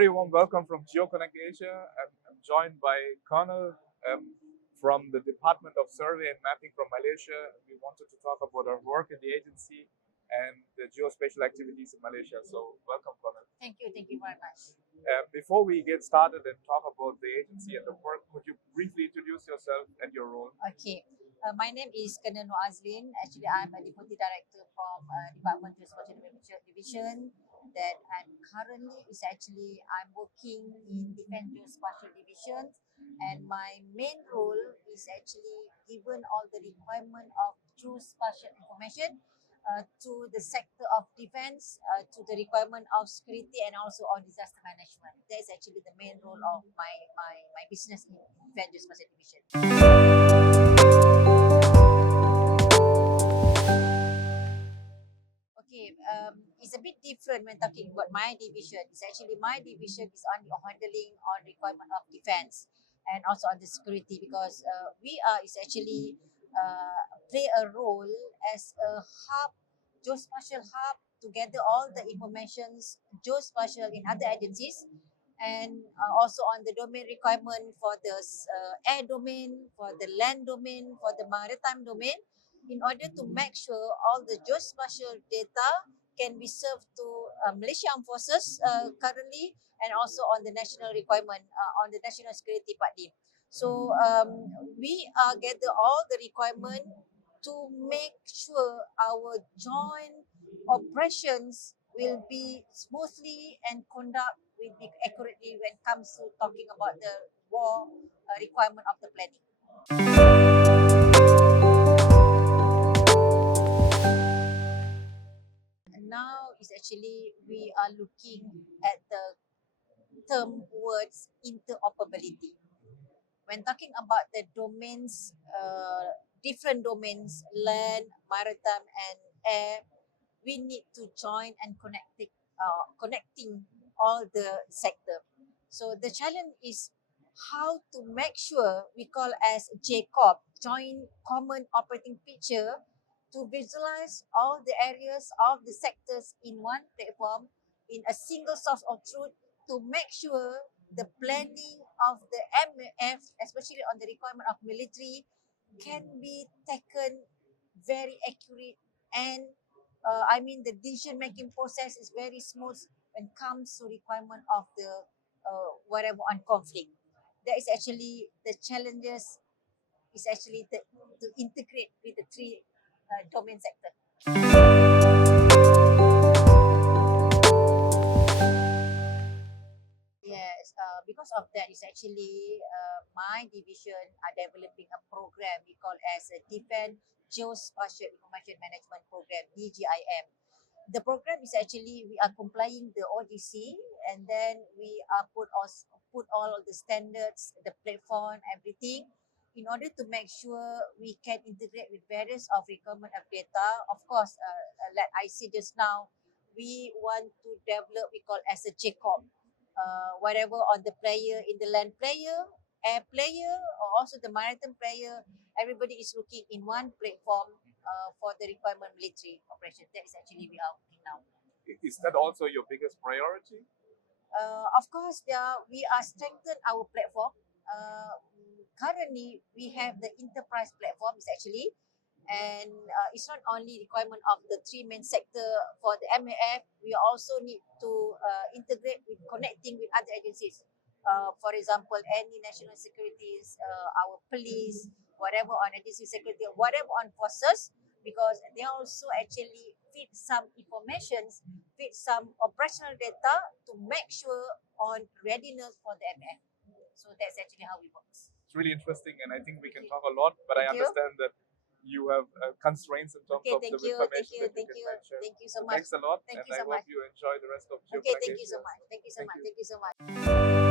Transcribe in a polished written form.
very warm welcome from Geo Connect Asia. I'm joined by Colonel from the Department of Survey and Mapping from Malaysia. We wanted to talk about our work in the agency and the geospatial activities in Malaysia. So welcome, Colonel. Thank you very much. Before we get started and talk about the agency and the work, could you briefly introduce yourself and your role? Okay, my name is Colonel Norazlin. Actually, I'm a Deputy Director from Department of Geospatial Division. That I'm currently I'm working in Defence Geospatial Division, and my main role is actually given all the requirement of geospatial information to the sector of defense, to the requirement of security, and also on disaster management. That is actually the main role of my business in Defence Geospatial Division. Okay, it's a bit different when talking about my division. It's actually my division is on the handling on requirement of defense and also on the security, because we are is actually play a role as a hub, geospatial hub, to gather all the informations geospatial in other agencies, and also on the domain requirement for the air domain, for the land domain, for the maritime domain, in order to make sure all the geospatial data can be served to Malaysia Armed Forces currently, and also on the national requirement, on the national security party. So we gather all the requirement to make sure our joint operations will be smoothly and conduct will be accurately when it comes to talking about the war requirement of the planning. Now is actually we are looking at the term words interoperability. When talking about the domains, different domains, land, maritime, and air, we need to join and connecting all the sector. So the challenge is how to make sure we call as JCOP, Joint Common Operating Picture, to visualize all the areas of the sectors in one platform in a single source of truth, to make sure the planning of the MF, especially on the requirement of military, can be taken very accurate, and the decision making process is very smooth when it comes to requirement of the whatever on conflict. That is actually the challenges, is actually to integrate with the three domain sector. Yes, because of that, is actually my division are developing a program we call as a Defense Geospatial Information Management Program, DGIM. The program is actually we are complying the OGC, and then we are put all of the standards, the platform, everything, in order to make sure we can integrate with various of requirement of data. Of course, like I said just now, we want to develop we call as a JCOM, whatever on the player, in the land player, air player, or also the maritime player, everybody is looking in one platform for the requirement military operation. That is actually we are working now. Is that also your biggest priority? Of course, we are strengthen our platform. Currently, we have the enterprise platforms actually, and it's not only requirement of the three main sector for the MAF. We also need to integrate with connecting with other agencies. For example, any national securities, our police, whatever on agency security, whatever on forces, because they also actually feed some informations, feed some operational data to make sure on readiness for the MF. So that's actually how it works. It's really interesting, and I think we can talk a lot, but I Thank you. understand that you have constraints in terms Okay, of the thank you, information that thank you you, can mention. thank you so So much. thanks a lot, Thank and you I so hope much. you enjoy the rest of Geo Okay, Connect thank you Asia. so much. Thank you so Thank much. you. Thank you so much.